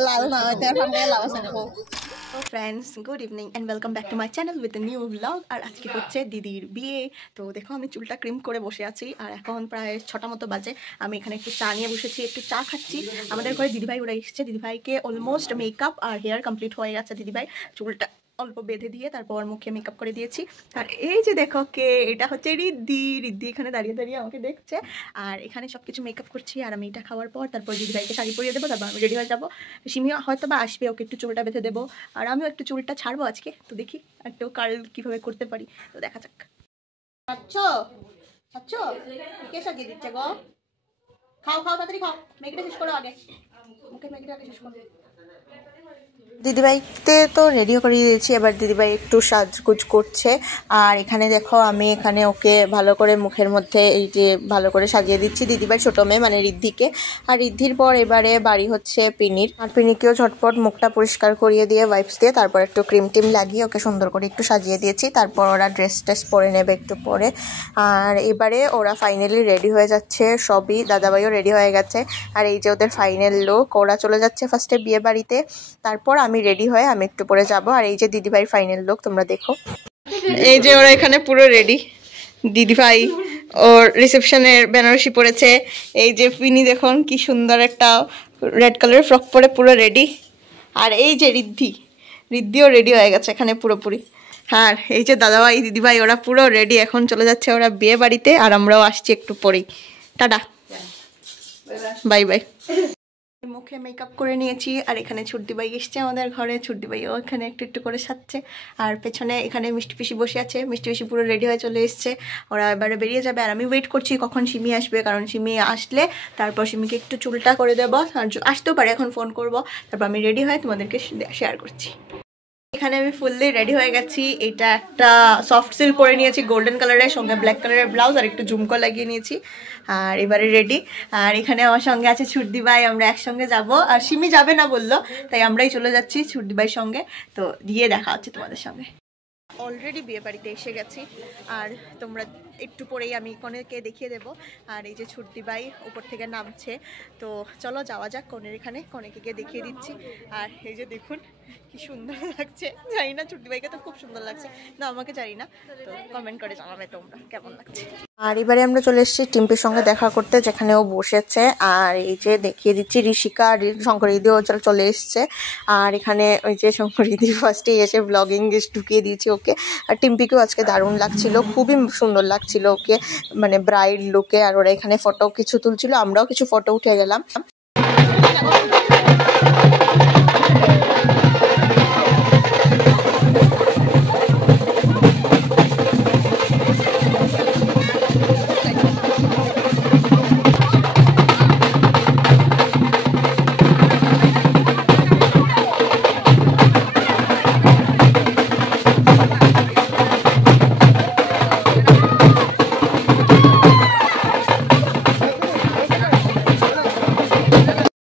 লাল না হইতে ফামকে লাল আছে দেখো friends good evening and welcome back to my channel with new vlog और आज के होच्छे दीदिर बिये तो देखो हमें चुलटा क्रीम करे बसे आছি আর এখন প্রায় 6টা মতো বাজে আমি এখানে একটু চা নিয়ে বসেছি একটু চা খাচ্ছি আমাদের ঘরে দিদিভাই ওরা এসেছে দিদিভাইকে অলমোস্ট মেকআপ আর হেয়ার কমপ্লিট হয়ে গেছে দিদিভাই চুলটা অল্প বেঁধে দিয়ে তারপর মুখে মেকআপ করে দিয়েছি আর এই যে দেখো কে এটা হচ্ছে রিদ্ধি রিদ্ধি এখানে দাঁড়িয়ে দাঁড়িয়ে আমাকে দেখছে আর এখানে সবকিছু মেকআপ করছি আর আমি এটা খাওয়ার পর তারপর দিদিভাইকে শাড়ি পরিয়ে দেবো তারপর আমি রেডি হয়ে যাবো সিমি হয়তো বা আসবে ওকে একটু চুলটা বেঁধে দেবো আর আমিও একটু চুলটা ছাড়বো আজকে তো দেখি একটু কার্ল কীভাবে করতে পারি তো দেখা যাক আচ্ছা আচ্ছা কে সাজিয়ে দিচ্ছে গো খাও খাও তাড়াতাড়ি খাও মেয়েটা শেষ করো আগে মুখে মেয়েটা আগে শেষ করো দিদিভাইতে তো রেডি করে দিয়েছি এবার দিদিভাই একটু সাজগুজ করছে আর এখানে দেখো আমি এখানে ওকে ভালো করে মুখের মধ্যে এই যে ভালো করে সাজিয়ে দিচ্ছি দিদিভাই ছোটো মেয়ে মানে রিদ্ধিকে আর রিদ্ধির পর এবারে বাড়ি হচ্ছে পিনির আর পিনিকেও ঝটপট মুখটা পরিষ্কার করিয়ে দিয়ে ওয়াইপস দিয়ে তারপর একটু ক্রিম টিম লাগিয়ে ওকে সুন্দর করে একটু সাজিয়ে দিয়েছি তারপর ওরা ড্রেস ট্রেস পরে নেবে একটু পরে আর এবারে ওরা ফাইনালি রেডি হয়ে যাচ্ছে সবই দাদাভাইও রেডি হয়ে গেছে আর এই যে ওদের ফাইনাল লুক ওরা চলে যাচ্ছে ফার্স্টে বিয়ে বাড়িতে তারপর আমি রেডি হয়ে আমি একটু পরে যাব আর এই যে দিদিভাই ফাইনাল লুক তোমরা দেখো এই যে ওরা এখানে পুরো রেডি দিদিভাই ওর রিসেপশনের বেনারসি পরেছে এই যে পিনি দেখুন কি সুন্দর একটা রেড কালারের ফ্রক পরে পুরো রেডি আর এই যে রিদ্ধিও রেডি হয়ে গেছে এখানে পুরোপুরি আর এই যে দাদাভাই দিদিভাই ওরা পুরো রেডি এখন চলে যাচ্ছে ওরা বিয়ে বাড়িতে আর আমরাও আসছি একটু পরেই টাটা বাই বাই মুখে মেকআপ করে নিয়েছি আর এখানে ছুটদিবাই এসছে আমাদের ঘরে ছুটদিবাইও এখানে একটু একটু করে সাজছে আর পেছনে এখানে মিষ্টি পিসি বসে আছে মিষ্টি পিসি পুরো রেডি হয়ে চলে এসছে ওরা এবারে বেরিয়ে যাবে আর আমি ওয়েট করছি কখন সিমি আসবে কারণ সিমি আসলে তারপর সিমিকে একটু চুলটা করে দেবো আর আসতেও পারে এখন ফোন করব তারপর আমি রেডি হয়ে তোমাদেরকে শেয়ার করছি এখানে আমি ফুললি রেডি হয়ে গেছি এটা একটা সফট সিল্ক পরে নিয়েছি গোল্ডেন কালারের সঙ্গে ব্ল্যাক কালারের ব্লাউজ আর একটু ঝুমকো লাগিয়ে নিয়েছি আর এবারে রেডি আর এখানে আমার সঙ্গে আছে ছুটদিভাই আমরা একসঙ্গে যাব আর সিমি যাবে না বললো তাই আমরাই চলে যাচ্ছি ছুটদিভাইয়ের সঙ্গে তো গিয়ে দেখা হচ্ছে তোমাদের সঙ্গে অলরেডি বিয়ে বাড়িতে এসে গেছি আর তোমরা একটু পরেই আমি কনেকে দেখিয়ে দেবো আর এই যে ছুটদিভাই উপর থেকে নামছে তো চলো যাওয়া যাক কনের এখানে কনেকে গিয়ে দেখিয়ে দিচ্ছি আর এই যে দেখুন কি সুন্দর লাগছে জানি না ছুটদিভাইকে তো খুব সুন্দর লাগছে না আমাকে জানি না তো কমেন্ট করে জানাবে তোমরা কেমন লাগছে আর এবারে আমরা চলে এসেছি টিম্পির সঙ্গে দেখা করতে যেখানে ও বসেছে আর এই যে দেখিয়ে দিচ্ছি ঋষিকা আর শঙ্করিদিও চলে এসছে আর এখানে ওই যে শঙ্করিদি ফার্স্টে এসে ব্লগিং ঢুকিয়ে দিয়েছি ওকে আর টিম্পিকেও আজকে দারুণ লাগছিল খুবই সুন্দর লাগছিল ওকে মানে ব্রাইড লুকে আর ওরা এখানে ফটো কিছু তুলছিল আমরাও কিছু ফটো উঠে গেলাম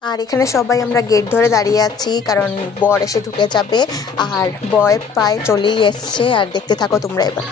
আর এখানে সবাই আমরা গেট ধরে দাঁড়িয়ে আছি কারণ বর এসে ঢুকে যাবে আর বয় প্রায় চলেই এসছে আর দেখতে থাকো তোমরা এবার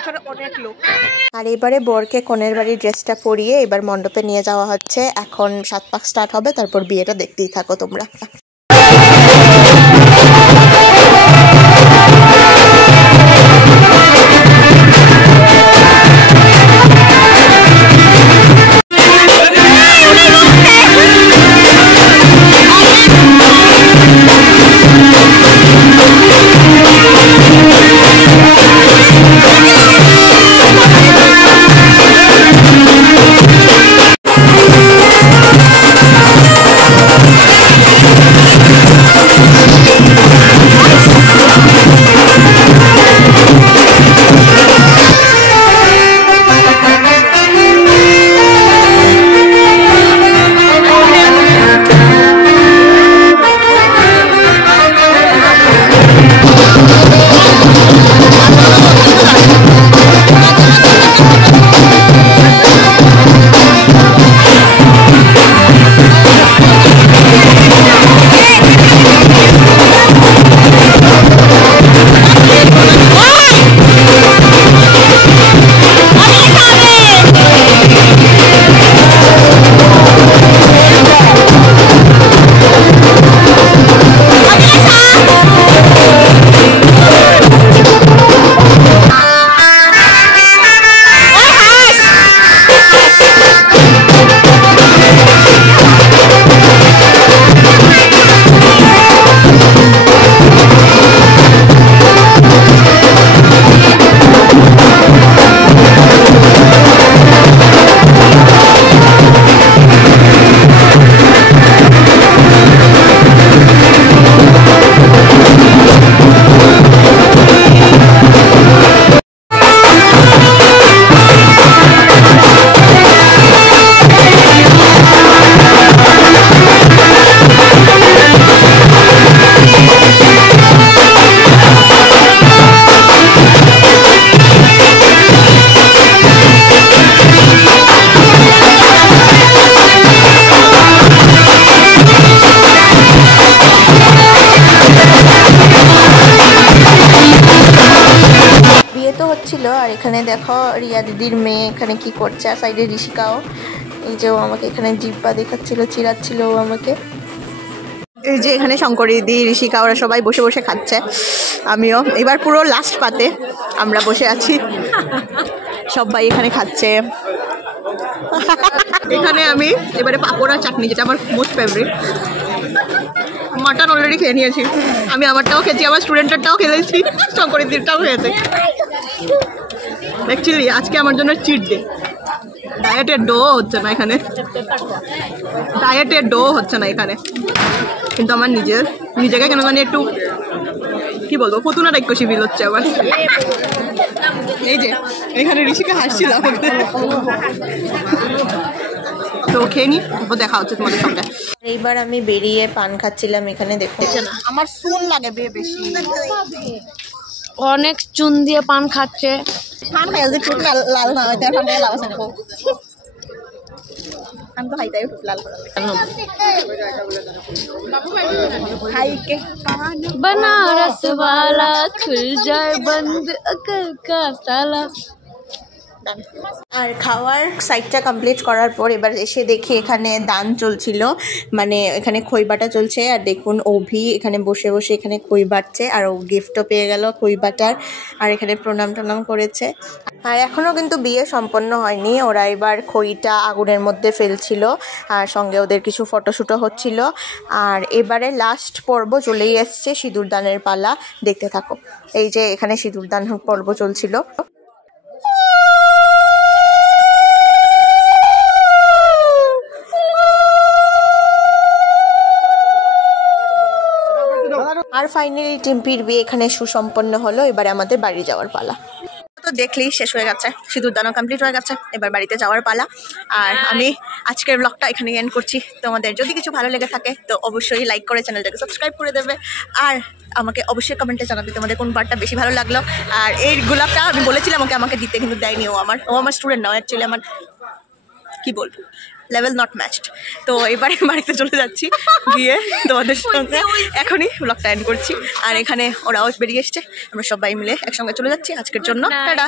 এখানে অনেক লোক। আর এবারে বরকে কনের বাড়ির ড্রেসটা পরিয়ে এবার মণ্ডপে নিয়ে যাওয়া হচ্ছে। এখন 7 পাক স্টার্ট হবে, তারপর বিয়েটা দেখতেই থাকো তোমরা। আর এখানে দেখো রিয়া দিদির মেয়ে এখানে কি করছে, আর সাইডে ঋষিকাও, এই যে ও আমাকে এখানে জিব্বা দেখাচ্ছিল, চিরাচ্ছিল ও আমাকে। এই যে এখানে শঙ্করী দিদি, ঋষিকা ওরা সবাই বসে বসে খাচ্ছে, আমিও। এবার পুরো লাস্ট পাতে আমরা বসে আছি, সবাই এখানে খাচ্ছে। এখানে আমি এবারে পাপড় আর চাটনি, যেটা আমার মোস্ট ফেভারিট। মাটন অলরেডি খেয়ে নিয়েছি আমি, আমারটাও খেয়েছি, আমার স্টুডেন্টেরটাও খেয়েছি, শঙ্করীদিরটাও খেয়েছে। অ্যাকচুয়ালি আজকে আমার জন্য চিট ডে। ডায়েটের ডো হচ্ছে না এখানে, ডায়েটের ডো হচ্ছে না এখানে, কিন্তু আমার নিজেকে কেন জানি একটু কি বলবো, ফতুনা টাইপ খুশি ফিল হচ্ছে আবার। এই যে এখানে ঋষিকা হাসছিল তো খেয়ে নি, দেখা হচ্ছে তোমাদের সঙ্গে। এইবার আমি বেরিয়ে পান খাচ্ছিলাম, এখানে দেখতেছে না আমার চুন লাগে বেশি, অনেক চুন দিয়ে পান খাচ্ছে। পান খাই যে চুন লাল না হয় তার পান লাল আছে না, আমি তো খাইতাই লাল খাই কে बनारस वाला खुल जाए बंद अकल का ताला। আর খাওয়ার সাইডটা কমপ্লিট করার পর এবার এসে দেখি এখানে দান চলছিল, মানে এখানে খই বাটা চলছে। আর দেখুন অভি এখানে বসে বসে এখানে খই বাটছে, আর ও গিফটও পেয়ে গেল খই বাটার, আর এখানে প্রণাম টনাম করেছে। আর এখনও কিন্তু বিয়ে সম্পন্ন হয়নি, ওরা এবার খইটা আগুনের মধ্যে ফেলছিল, আর সঙ্গে ওদের কিছু ফটোশ্যুটও হচ্ছিল। আর এবারে লাস্ট পর্ব চলেই এসছে, সিঁদুরদানের পালা, দেখতে থাকো। এই যে এখানে সিঁদুরদান পর্ব চলছিল। আর ফাইনালি টিম্পির বিয়ে এখানে সুসম্পন্ন হলো, এবারে আমাদের বাড়ি যাওয়ার পালা। তো দেখলেই শেষ হয়ে গেছে, সিঁদুরদানও কমপ্লিট হয়ে গেছে, এবার বাড়িতে যাওয়ার পালা। আর আমি আজকের ব্লগটা এখানে এন্ড করছি। তোমাদের যদি কিছু ভালো লেগে থাকে তো অবশ্যই লাইক করে চ্যানেলটাকে সাবস্ক্রাইব করে দেবে, আর আমাকে অবশ্যই কমেন্টে জানাবে তোমাদের কোন পার্টটা বেশি ভালো লাগলো। আর এই গোলাপটা আমি বলেছিলাম ওকে আমাকে দিতে, কিন্তু দেয়নি। ও আমার স্টুডেন্ট না, অ্যাকচুয়ালি আমার কি বলবো লেভেল নট ম্যাচড। তো এবারে বাড়িতে চলে যাচ্ছি, গিয়ে তোমাদের সঙ্গে এখনই ব্লগটা এন্ড করছি। আর এখানে ওরাও বেরিয়ে এসছে, আমরা সবাই মিলে একসঙ্গে চলে যাচ্ছি আজকের জন্য। টাটা।